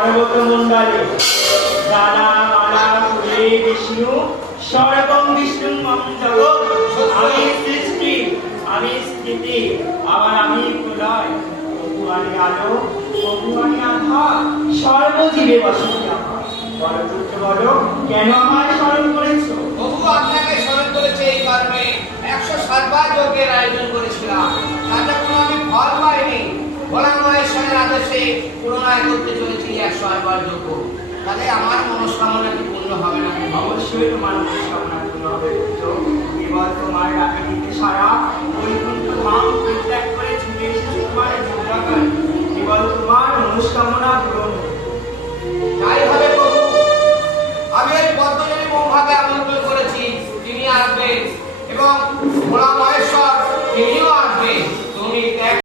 পর্বতমণ্ডলে দানা মালা ফুলে বিষ্ণু সর্বং বিষ্ণু মম জগৎ। আমি সৃষ্টি, আমি স্থিতি, আবার আমি প্রলয়। প্রভু আমি আলো, প্রভু আমি আধার, সর্বজীবে বসতি আমার। বলো পুত্র বলো, কেন আমায় স্মরণ করেছো? প্রভু আপনাকে স্মরণ করেছে এই কারণে 107 বার যজ্ঞের আয়োজন করেছিলাম, তাতে কোনো আমি ফল পাইনি। ভোলা মহেশ্বরের আদেশে পুনরায় করতে চলেছি 108 বার যজ্ঞ, তাহলে আমার মনস্কামনা কি পূর্ণ হবে না? অবশ্যই তোমার মনস্কামনা পূর্ণ হবে পুত্র। কেবল তোমার ডাকে দিতে সারা বৈকুণ্ঠ ধাম পরিত্যাগ করে ছুটে এসেছে তোমার যোগাকার। কেবল তোমার মনস্কামনা পূরণ